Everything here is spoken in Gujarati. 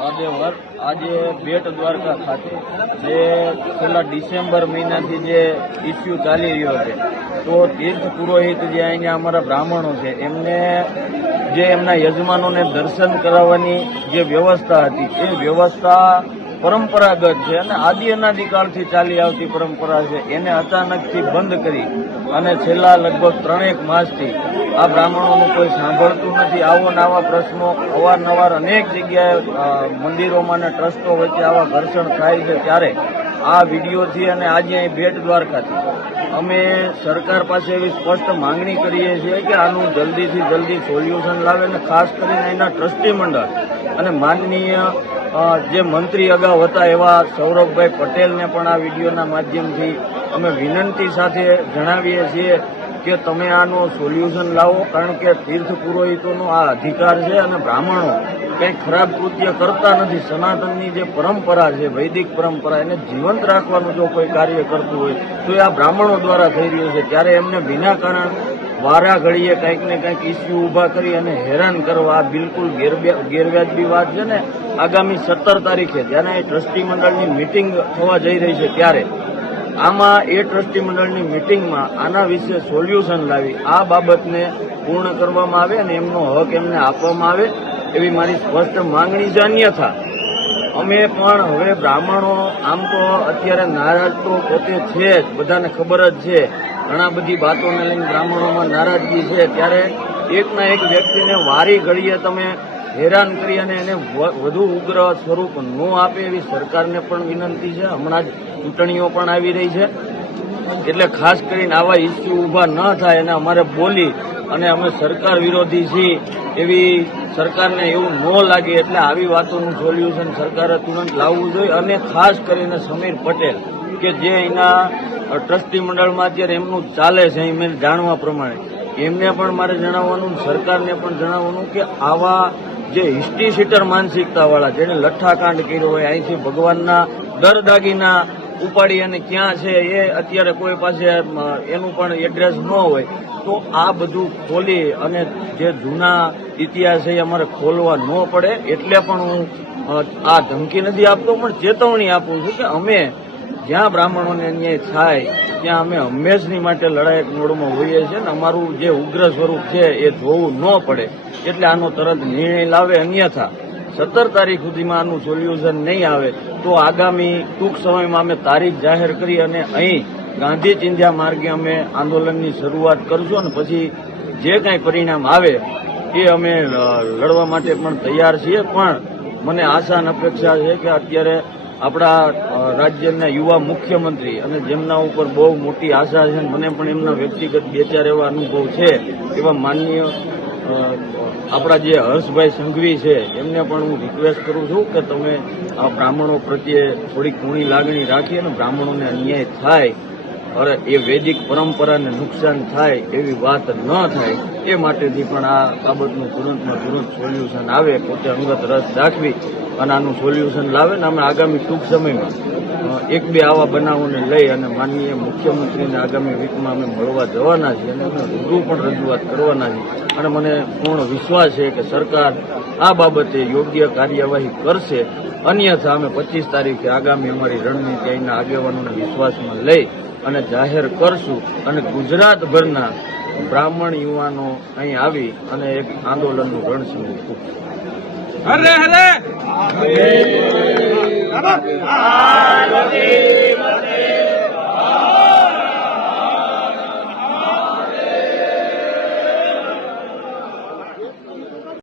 મહાદેવર આજે બેટ દ્વારકા ખાતે જે છેલ્લા ડિસેમ્બર મહિનાથી જે ઇસ્યુ ચાલી રહ્યો છે, તો તીર્થ પુરોહિત જે અહીંયા અમારા બ્રાહ્મણો છે એમને જે એમના યજમાનોને દર્શન કરાવવાની જે વ્યવસ્થા હતી એ વ્યવસ્થા પરંપરાગત છે અને આદિ અનાદિકાળથી ચાલી આવતી પરંપરા છે, એને અચાનકથી બંધ કરી અને છેલ્લા લગભગ 3 માસથી આ બ્રાહ્મણોનું કોઈ સાંભળતું નથી. આવો ને આવા પ્રશ્નો અવારનવાર અનેક જગ્યાએ મંદિરોમાં અને ટ્રસ્ટો વચ્ચે આવા ઘર્ષણ થાય છે. ત્યારે આ વિડીયોથી અને આજે અહીં બેટ દ્વારકાથી અમે સરકાર પાસે એવી સ્પષ્ટ માંગણી કરીએ છીએ કે આનું જલ્દીથી જલ્દી સોલ્યુશન લાવે અને ખાસ કરીને એના ટ્રસ્ટી મંડળ અને માનનીય જે મંત્રી અગાઉ હતા એવા સૌરભભાઈ પટેલને પણ આ વિડીયોના માધ્યમથી અમે વિનંતી સાથે જણાવીએ છીએ કે તમે આનું સોલ્યુશન લાવો, કારણ કે તીર્થ પુરોહિતોનો આ અધિકાર છે અને બ્રાહ્મણો કંઈ ખરાબ કૃત્ય કરતા નથી. સનાતનની જે પરંપરા છે, વૈદિક પરંપરા, એને જીવંત રાખવાનું જો કોઈ કાર્ય કરતું હોય તો એ આ બ્રાહ્મણો દ્વારા થઈ રહ્યું છે. ત્યારે એમને વિના કારણ વારા ઘડીએ કંઈક ને કંઈક ઇસ્યુ ઊભા કરી અને હેરાન કરવા આ બિલકુલ ગેરવ્યાજબી વાત છે ને. આગામી 17 તારીખે જ્યારે એ ટ્રસ્ટી મંડળની મિટિંગ થવા જઈ રહી છે, ત્યારે આમાં એ ટ્રસ્ટી મંડળની મિટિંગમાં આના વિશે સોલ્યુશન લાવી આ બાબતને પૂર્ણ કરવામાં આવે અને એમનો હક એમને આપવામાં આવે એવી મારી સ્પષ્ટ માંગણી છે. અન્યથા અમે પણ હવે બ્રાહ્મણો આમ તો અત્યારે નારાજ તો પોતે છે જ, બધાને ખબર જ છે, ઘણા બધી વાતોને લઈને બ્રાહ્મણોમાં નારાજગી છે. ત્યારે એકના એક વ્યક્તિને વારી ઘડીએ તમે હેરાન કરી અને એને વધુ ઉગ્ર સ્વરૂપ ન આપે એવી સરકારને પણ વિનંતી છે. હમણાં જ ચૂંટણીઓ પણ આવી રહી છે, એટલે ખાસ કરીને આવા ઇસ્યુ ઊભા ન થાય અને અમારે બોલી અને અમે સરકાર વિરોધી છીએ એવી સરકારને એવું ન લાગે, એટલે આવી વાતોનું સોલ્યુશન સરકારે તુરંત લાવવું જોઈએ. અને ખાસ કરીને સમીર પટેલ કે જે એના ટ્રસ્ટી મંડળમાં અત્યારે એમનું ચાલે છે, મેં જાણવા પ્રમાણે એમને પણ મારે જણાવવાનું, સરકારને પણ જણાવવાનું કે આવા જે હિસ્ટ્રી સીટર માનસિકતાવાળા જેને લઠ્ઠાકાંડ કર્યો હોય, અહીંથી ભગવાનના દાગીના ઉપાડી અને ક્યાં છે એ અત્યારે કોઈ પાસે એનું પણ એડ્રેસ ન હોય, તો આ બધું ખોલી અને જે જૂના ઇતિહાસ છે એ અમારે ખોલવા ન પડે. એટલે પણ હું આ ધમકી નથી આપતો, પણ ચેતવણી આપું છું કે અમે જ્યાં બ્રાહ્મણોને અન્યાય થાય ત્યાં અમે હંમેશની માટે લડાયક મોડમાં હોઈએ છીએ ને અમારું જે ઉગ્ર સ્વરૂપ છે એ જોવું ન પડે, એટલે આનો તરત નિર્ણય લાવે. અન્યથા 17 તારીખ સુધીમાં આનું સોલ્યુશન નહીં આવે તો આગામી ટૂંક સમયમાં અમે તારીખ જાહેર કરી અને અહીં ગાંધી ચિંધ્યા માર્ગે અમે આંદોલનની શરૂઆત કરશું અને પછી જે કાંઈ પરિણામ આવે એ અમે લડવા માટે પણ તૈયાર છીએ. પણ મને આશા અને અપેક્ષા છે કે અત્યારે આપણા રાજ્યના યુવા મુખ્યમંત્રી અને જેમના ઉપર બહુ મોટી આશા છે, મને પણ એમના વ્યક્તિગત 2-4 એવા અનુભવ છે, એવા માનનીય આપણા જે હર્ષભાઈ સંઘવી છે એમને પણ હું રિક્વેસ્ટ કરું છું કે તમે આ બ્રાહ્મણો પ્રત્યે થોડીક ઊણી લાગણી રાખી અને બ્રાહ્મણોને અન્યાય થાય અને એ વૈદિક પરંપરાને નુકસાન થાય એવી વાત ન થાય એ માટેથી પણ આ બાબતનું તુરંતમાં તુરંત સોલ્યુશન આવે, પોતે અંગત રસ દાખવી અને આનું સોલ્યુશન લાવે. ને અમે આગામી ટૂંક સમયમાં 1-2 આવા બનાવોને લઈ અને માનનીય મુખ્યમંત્રીને આગામી વીકમાં અમે મળવા જવાના છીએ અને અમે રૂબરૂ પણ રજૂઆત કરવાના છીએ. અને મને પૂર્ણ વિશ્વાસ છે કે સરકાર આ બાબતે યોગ્ય કાર્યવાહી કરશે. અન્યથા અમે 25 તારીખે આગામી અમારી રણનીતિ અહીંના આગેવાનોને વિશ્વાસમાં લઈ અને જાહેર કરશું અને ગુજરાતભરના બ્રાહ્મણ યુવાનો અહીં આવી અને એક આંદોલનનું રણસિંહ ફૂંકશે. હરે હરે